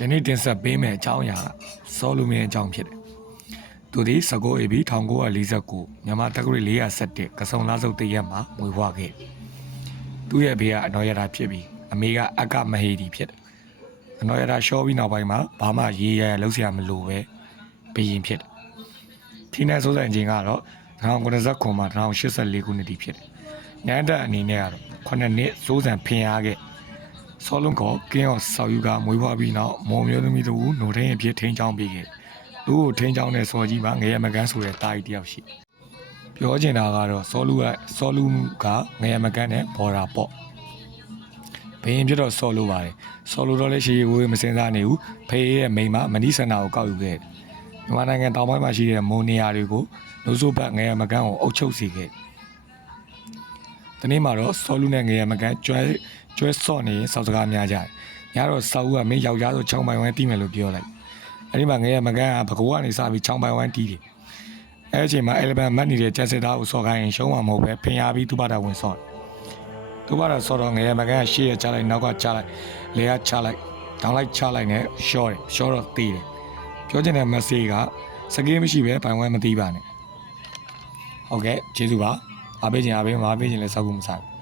ယနေ့တင်ဆက်ပေးမယ့်အကြောင်းအရာစောလူမင်းအကြောင်းဖြစ်တယ်။သူသည်19 AB 1949မြန်မာတက္ကသိုလ်417ကစုံလားစုပ်တရက်မှာမွေးဖွားခဲ့။သူ့ရဲ့အဖေကအနော်ရတာဖြစ်ပြီးအမေကအက္ကမဟေဒီဖြစ်တယ်။အနော်ရတာရှောပြီးနောက်ပိုင်းမှာဘာမှရေးရလှုပ်ရှားမလို့ပဲဘရင်ဖြစ်တယ်။ထိနဲ့စိုးစံချင်းကတော့1989မှာ1984ခုနှစ်ထိဖြစ်တယ်။ညံတက်အနေနဲ့ကတော့9နှစ်စိုးစံဖင်ရခဲ့ဆောလုံးကကင်းအောင်ဆောက်ယူကမွေးဖွားပြီးနောက်မော်မျိုးသမီးတို့နိုထင်းအဖြစ်ထိန်းချောင်းပေးခဲ့။သူ့ကိုထိန်းချောင်းတဲ့စော်ကြီးမှာငရမကန်းဆိုတဲ့တာကြီးတယောက်ရှိ။ပြောချင်တာကတော့စောလူကငရမကန်းနဲ့ဘော်ဒါပေါ့။ဘရင်ဖြစ်တော့စောလူပါတယ်။စောလူတော့လည်းရှေးဝေးမစင်စားနေဘူး။ဖေးရဲ့မိန်းမမနီးစန္ဒာကိုကောက်ယူခဲ့။မြန်မာနိုင်ငံတောင်ပိုင်းမှာရှိတဲ့မွန်နေရာတွေကိုနိုးစိုးပတ်ငရမကန်းကိုအုပ်ချုပ်စေခဲ့။ဒီနေ့မှာတော့စောလူနဲ့ငရမကန်းကျွဲစော့နေစောက်စကားများကြတယ်။ညတော့စောက်ဦးကမင်းယောက်ျားဆိုချောင်းပိုင်ဝိုင်းတီးမယ်လို့ပြောလိုက်။အဲဒီမှာငရမကန်းကဘကိုးကနေစပြီးချောင်းပိုင်ဝိုင်းတီးတယ်။အဲဒီအချိန်မှာ11မတ်နေတဲ့ကျက်စစ်သားကိုစော်ခိုင်းရင်ရှုံးမှာမဟုတ်ပဲဖင်ရပြီးသူ့ဘာသာဝင်စော့။သူ့ဘာသာစော့တော့ငရမကန်းကရှေ့ရချလိုက်နောက်ကချလိုက်လေကချလိုက်တောင်းလိုက်ချလိုက်နဲ့ရှော့တယ်ရှော့တော့တီးတယ်။ပြောချင်တဲ့မက်ဆေ့ကစကင်းမရှိပဲပိုင်ဝိုင်းမတီးပါနဲ့။ဟုတ်ကဲ့ကျေးဇူးပါ။အားပေးခြင်းအားပေးမအားပေးခြင်းလည်းစောက်ကူမစားဘူး